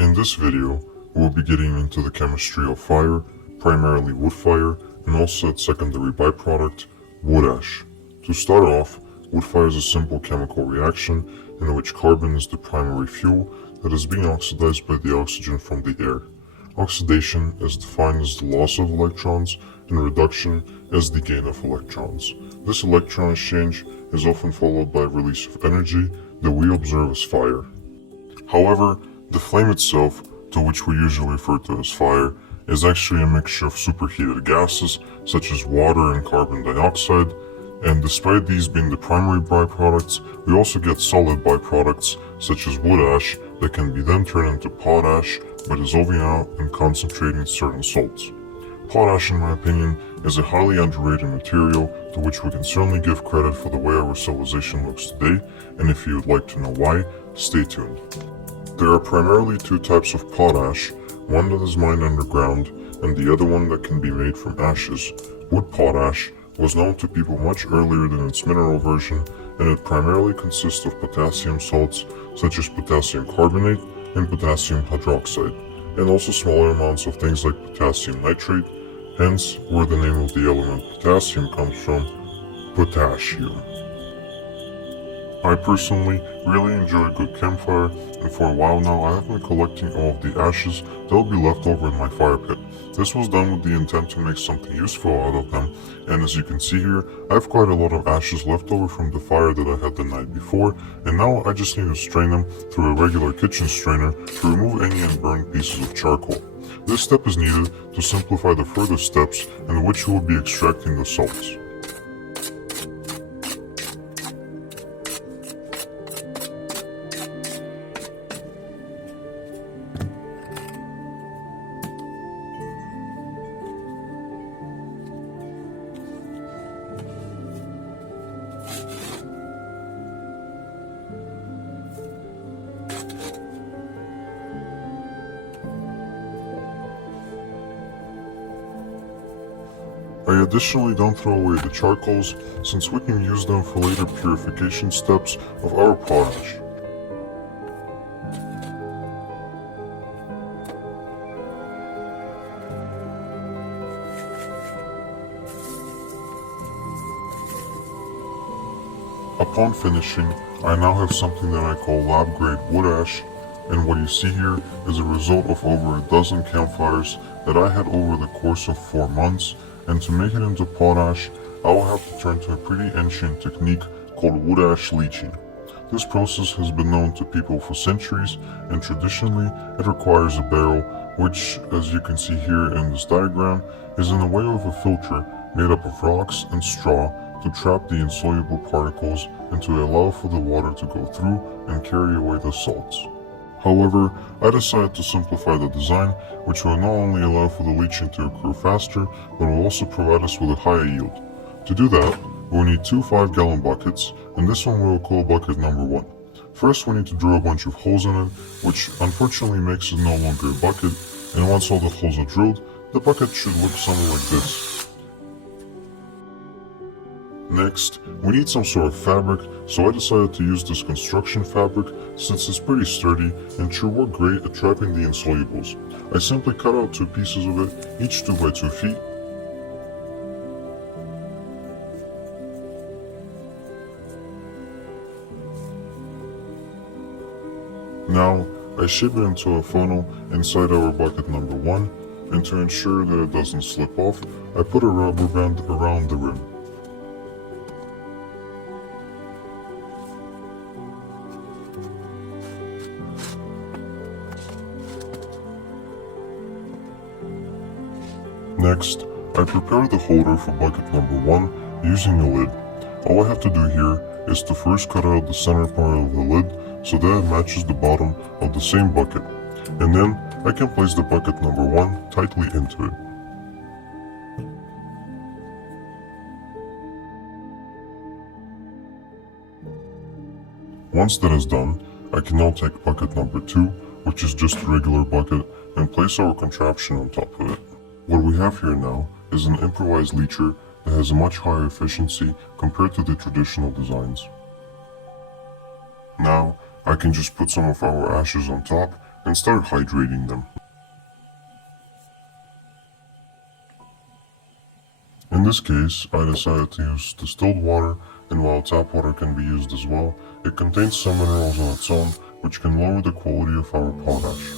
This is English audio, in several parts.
In this video, we will be getting into the chemistry of fire, primarily wood fire, and also its secondary byproduct, wood ash. To start off, wood fire is a simple chemical reaction in which carbon is the primary fuel that is being oxidized by the oxygen from the air. Oxidation is defined as the loss of electrons, and reduction as the gain of electrons. This electron exchange is often followed by a release of energy that we observe as fire. However, the flame itself, to which we usually refer to as fire, is actually a mixture of superheated gases such as water and carbon dioxide, and despite these being the primary byproducts, we also get solid byproducts such as wood ash that can be then turned into potash by dissolving out and concentrating certain salts. Potash, in my opinion, is a highly underrated material to which we can certainly give credit for the way our civilization looks today, and if you would like to know why, stay tuned. There are primarily two types of potash, one that is mined underground and the other one that can be made from ashes. Wood potash was known to people much earlier than its mineral version, and it primarily consists of potassium salts such as potassium carbonate and potassium hydroxide, and also smaller amounts of things like potassium nitrate, hence where the name of the element potassium comes from, potassium. I personally really enjoy a good campfire, and for a while now I have been collecting all of the ashes that will be left over in my fire pit. This was done with the intent to make something useful out of them, and as you can see here, I have quite a lot of ashes left over from the fire that I had the night before, and now I just need to strain them through a regular kitchen strainer to remove any unburned pieces of charcoal. This step is needed to simplify the further steps in which you will be extracting the salts. I additionally don't throw away the charcoals, since we can use them for later purification steps of our potash. Upon finishing, I now have something that I call lab-grade wood ash, and what you see here is a result of over a dozen campfires that I had over the course of 4 months, and to make it into potash, I will have to turn to a pretty ancient technique called wood ash leaching. This process has been known to people for centuries, and traditionally it requires a barrel, which, as you can see here in this diagram, is in the way of a filter made up of rocks and straw to trap the insoluble particles and to allow for the water to go through and carry away the salts. However, I decided to simplify the design, which will not only allow for the leaching to occur faster, but will also provide us with a higher yield. To do that, we'll need 2 5-gallon buckets, and this one we will call bucket number 1. First, we need to drill a bunch of holes in it, which unfortunately makes it no longer a bucket, and once all the holes are drilled, the bucket should look something like this. Next, we need some sort of fabric, so I decided to use this construction fabric since it's pretty sturdy and should work great at trapping the insolubles. I simply cut out 2 pieces of it, each 2 by 2 feet. Now, I shape it into a funnel inside our bucket number 1, and to ensure that it doesn't slip off, I put a rubber band around the rim. Next, I prepare the holder for bucket number 1 using a lid. All I have to do here is to first cut out the center part of the lid so that it matches the bottom of the same bucket, and then I can place the bucket number 1 tightly into it. Once that is done, I can now take bucket number 2, which is just a regular bucket, and place our contraption on top of it. What we have here now is an improvised leacher that has a much higher efficiency compared to the traditional designs. Now, I can just put some of our ashes on top and start hydrating them. In this case, I decided to use distilled water, and while tap water can be used as well, it contains some minerals on its own which can lower the quality of our potash.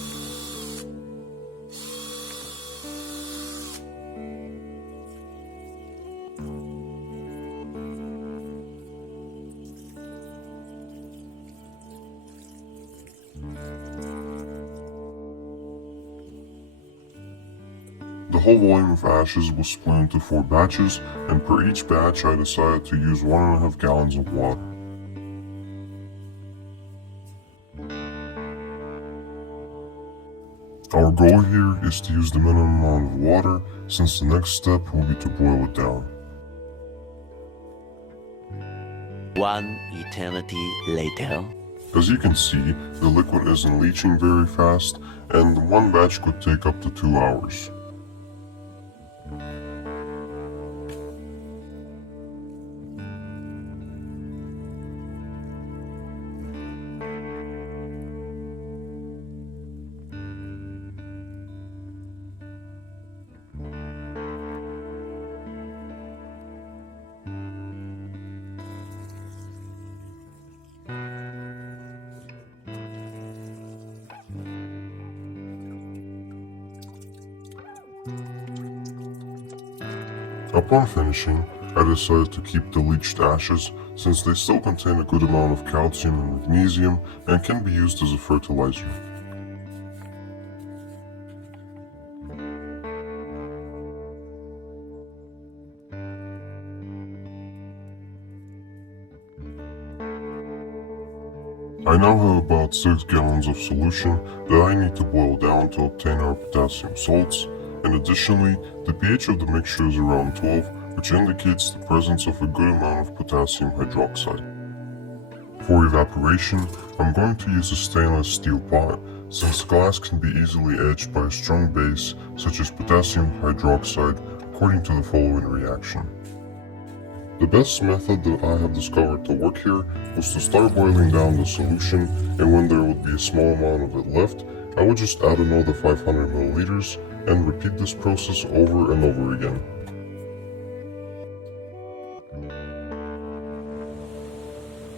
The whole volume of ashes was split into 4 batches, and per each batch I decided to use 1.5 gallons of water. Our goal here is to use the minimum amount of water, since the next step will be to boil it down. One eternity later. As you can see, the liquid isn't leaching very fast, and one batch could take up to 2 hours. Upon finishing, I decided to keep the leached ashes since they still contain a good amount of calcium and magnesium and can be used as a fertilizer. I now have about 6 gallons of solution that I need to boil down to obtain our potassium salts, and additionally, the pH of the mixture is around 12, which indicates the presence of a good amount of potassium hydroxide. For evaporation, I'm going to use a stainless steel pot, since glass can be easily edged by a strong base such as potassium hydroxide, according to the following reaction. The best method that I have discovered to work here was to start boiling down the solution, and when there would be a small amount of it left, I would just add another 500 milliliters and repeat this process over and over again.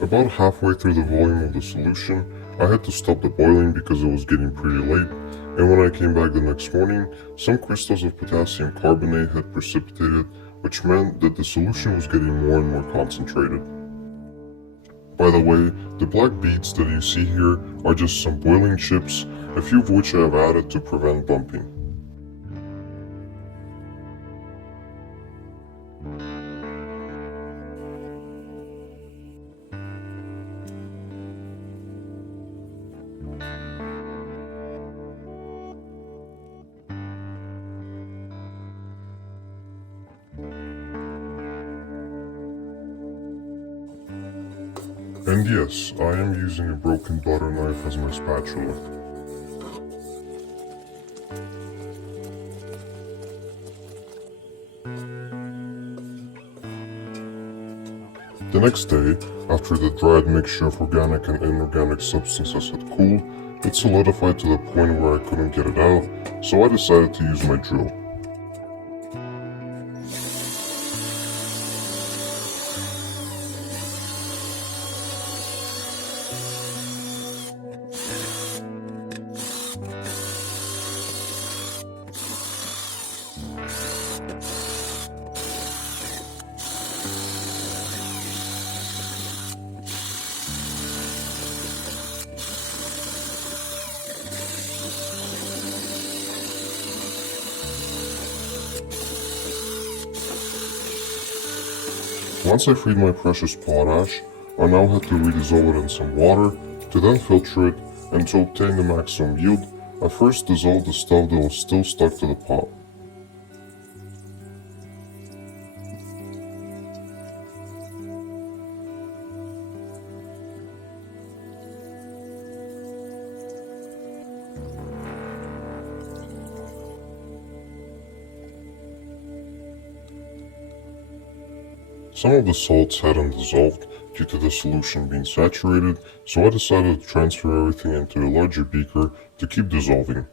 About halfway through the volume of the solution, I had to stop the boiling because it was getting pretty late, and when I came back the next morning, some crystals of potassium carbonate had precipitated, which meant that the solution was getting more and more concentrated. By the way, the black beads that you see here are just some boiling chips, a few of which I have added to prevent bumping. And yes, I am using a broken butter knife as my spatula. The next day, after the dried mixture of organic and inorganic substances had cooled, it solidified to the point where I couldn't get it out, so I decided to use my drill. Once I freed my precious potash, I now had to redissolve it in some water, to then filter it, and to obtain the maximum yield, I first dissolved the stuff that was still stuck to the pot. Some of the salts hadn't dissolved, due to the solution being saturated, so I decided to transfer everything into a larger beaker to keep dissolving.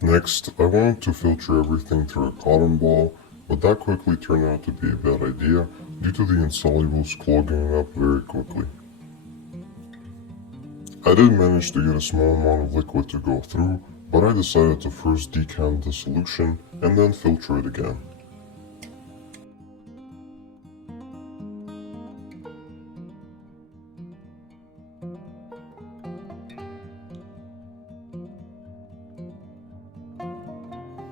Next, I wanted to filter everything through a cotton ball, but that quickly turned out to be a bad idea due to the insolubles clogging up very quickly. I did manage to get a small amount of liquid to go through, but I decided to first decant the solution and then filter it again.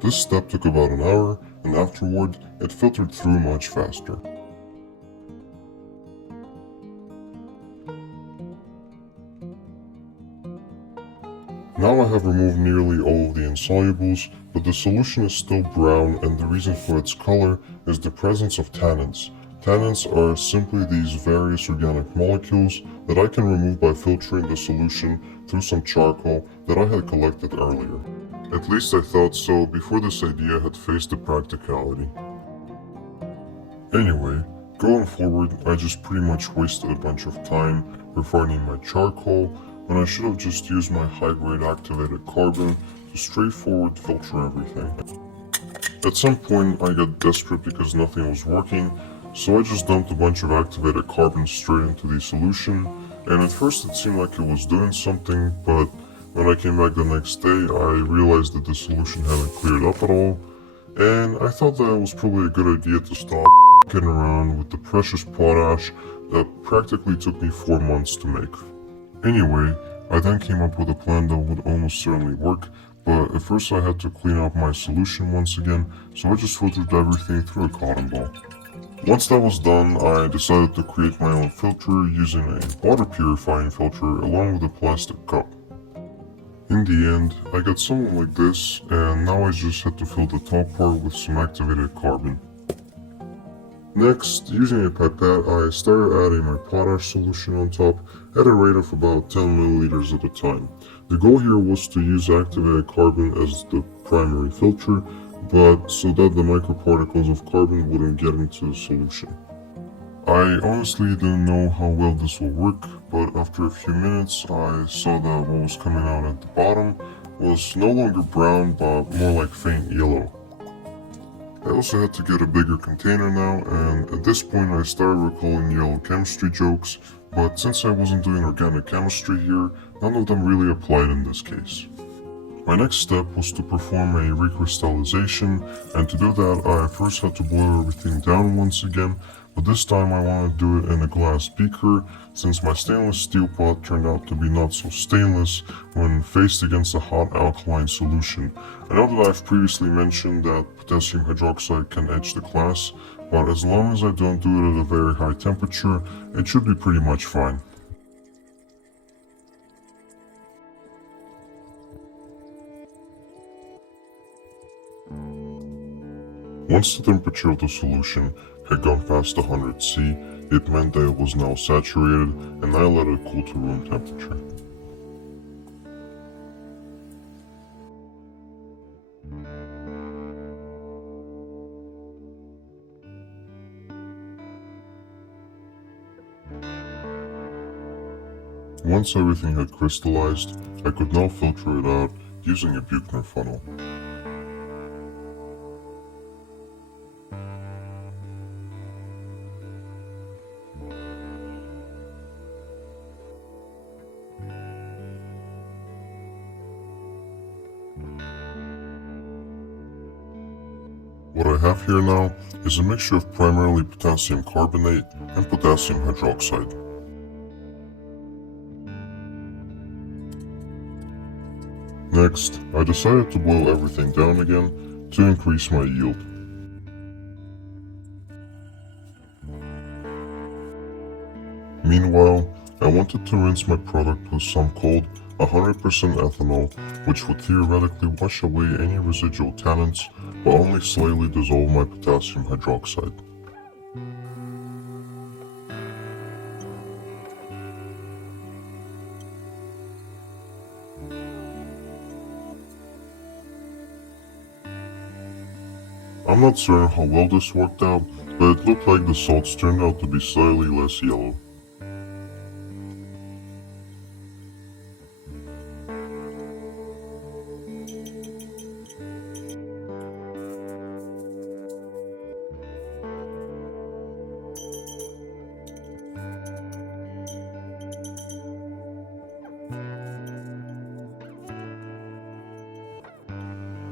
This step took about an hour, and afterward, it filtered through much faster. Now I have removed nearly all of the insolubles, but the solution is still brown, and the reason for its color is the presence of tannins. Tannins are simply these various organic molecules that I can remove by filtering the solution through some charcoal that I had collected earlier. At least I thought so before this idea had faced the practicality. Anyway, going forward, I just pretty much wasted a bunch of time refining my charcoal when I should have just used my high-grade activated carbon to straightforward filter everything. At some point, I got desperate because nothing was working, so I just dumped a bunch of activated carbon straight into the solution, and at first it seemed like it was doing something, but when I came back the next day, I realized that the solution hadn't cleared up at all, and I thought that it was probably a good idea to stop getting around with the precious potash that practically took me 4 months to make. Anyway, I then came up with a plan that would almost certainly work, but at first I had to clean up my solution once again, so I just filtered everything through a cotton ball. Once that was done, I decided to create my own filter using a water purifying filter along with a plastic cup. In the end, I got something like this, and now I just had to fill the top part with some activated carbon. Next, using a pipette, I started adding my potash solution on top at a rate of about 10 milliliters at a time. The goal here was to use activated carbon as the primary filter, but so that the microparticles of carbon wouldn't get into the solution. I honestly didn't know how well this will work, but after a few minutes I saw that what was coming out at the bottom was no longer brown but more like faint yellow. I also had to get a bigger container now, and at this point I started recalling yellow chemistry jokes, but since I wasn't doing organic chemistry here, none of them really applied in this case. My next step was to perform a recrystallization, and to do that I first had to boil everything down once again, but this time I wanted to do it in a glass beaker, since my stainless steel pot turned out to be not so stainless when faced against a hot alkaline solution. I know that I've previously mentioned that potassium hydroxide can etch the glass, but as long as I don't do it at a very high temperature, it should be pretty much fine. Once the temperature of the solution had gone past 100 C, it meant that it was now saturated, and I let it cool to room temperature. Once everything had crystallized, I could now filter it out using a Buchner funnel. What I have here now is a mixture of primarily potassium carbonate and potassium hydroxide. Next, I decided to boil everything down again to increase my yield. Meanwhile, I wanted to rinse my product with some cold 100% ethanol, which would theoretically wash away any residual tannins, but only slightly dissolve my potassium hydroxide. I'm not certain how well this worked out, but it looked like the salts turned out to be slightly less yellow.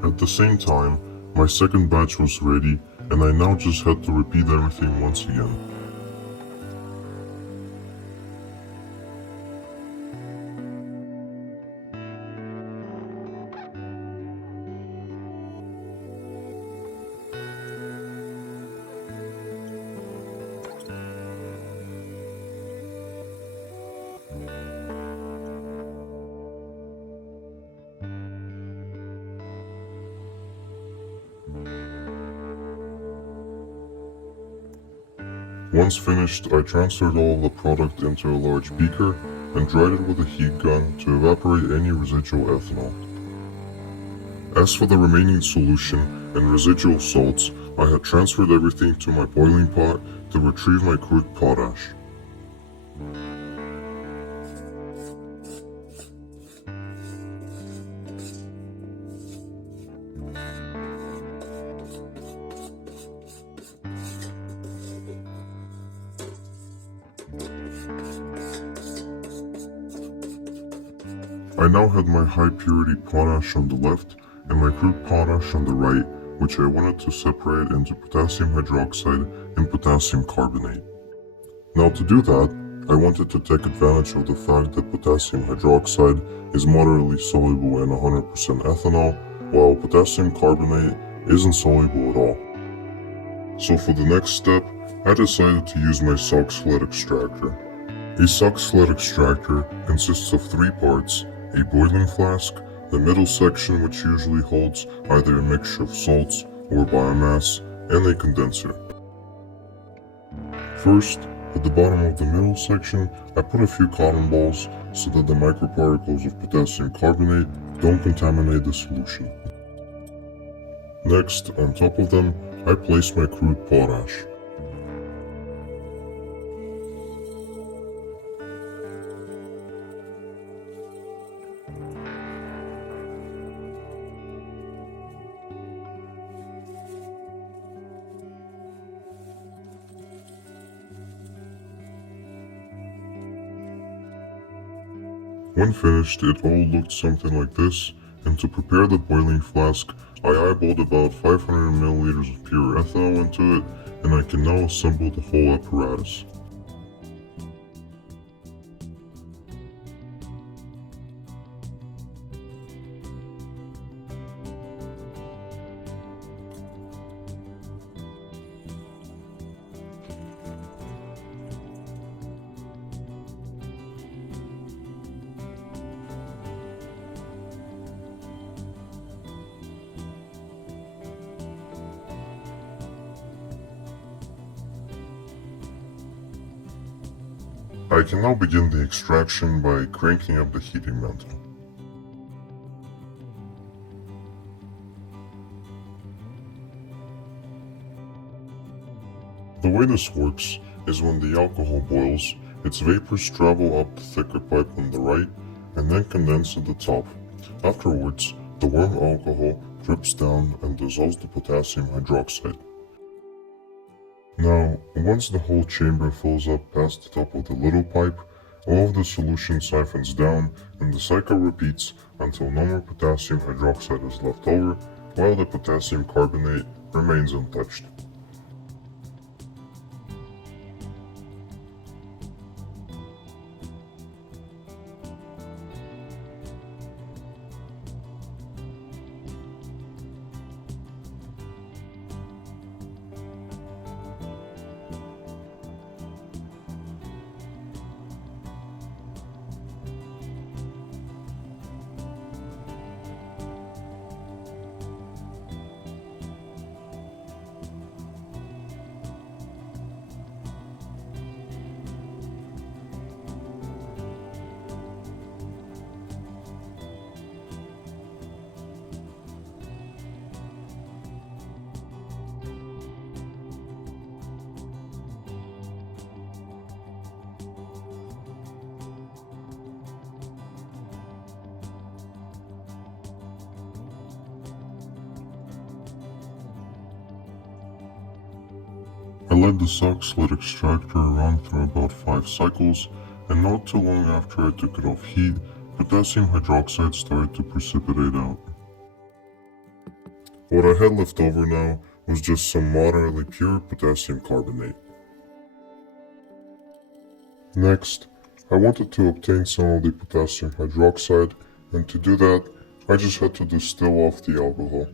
At the same time, my second batch was ready, and I now just had to repeat everything once again. Once finished, I transferred all of the product into a large beaker and dried it with a heat gun to evaporate any residual ethanol. As for the remaining solution and residual salts, I had transferred everything to my boiling pot to retrieve my crude potash. I now had my high purity potash on the left and my crude potash on the right, which I wanted to separate into potassium hydroxide and potassium carbonate. Now to do that, I wanted to take advantage of the fact that potassium hydroxide is moderately soluble in 100% ethanol, while potassium carbonate isn't soluble at all. So for the next step, I decided to use my Soxhlet extractor. A Soxhlet extractor consists of three parts: a boiling flask, the middle section which usually holds either a mixture of salts or biomass, and a condenser. First, at the bottom of the middle section, I put a few cotton balls so that the microparticles of potassium carbonate don't contaminate the solution. Next, on top of them, I place my crude potash. When finished, it all looked something like this, and to prepare the boiling flask, I eyeballed about 500 milliliters of pure ethanol into it, and I can now assemble the whole apparatus. I can now begin the extraction by cranking up the heating mantle. The way this works is when the alcohol boils, its vapors travel up the thicker pipe on the right and then condense at the top. Afterwards, the warm alcohol drips down and dissolves the potassium hydroxide. Now, once the whole chamber fills up past the top of the little pipe, all of the solution siphons down and the cycle repeats until no more potassium hydroxide is left over, while the potassium carbonate remains untouched. led the Soxhlet extractor around through about 5 cycles, and not too long after I took it off heat, potassium hydroxide started to precipitate out. What I had left over now was just some moderately pure potassium carbonate. Next, I wanted to obtain some of the potassium hydroxide, and to do that, I just had to distill off the alcohol.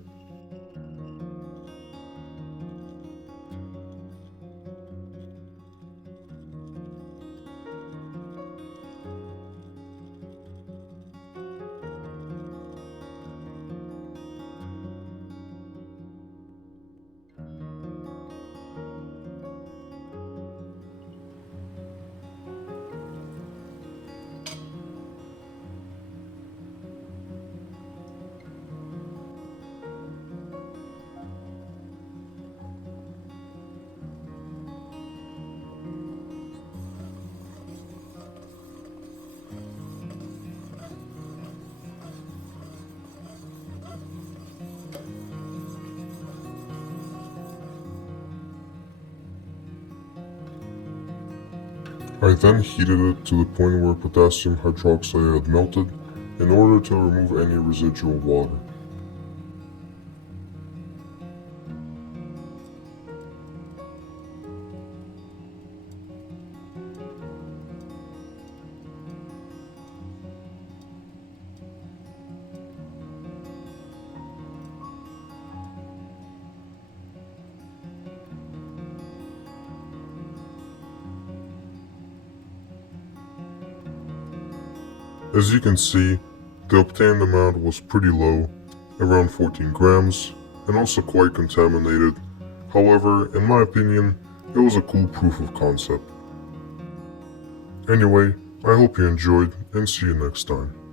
I then heated it to the point where potassium hydroxide had melted in order to remove any residual water. As you can see, the obtained amount was pretty low, around 14 grams, and also quite contaminated. However, in my opinion, it was a cool proof of concept. Anyway, I hope you enjoyed, and see you next time.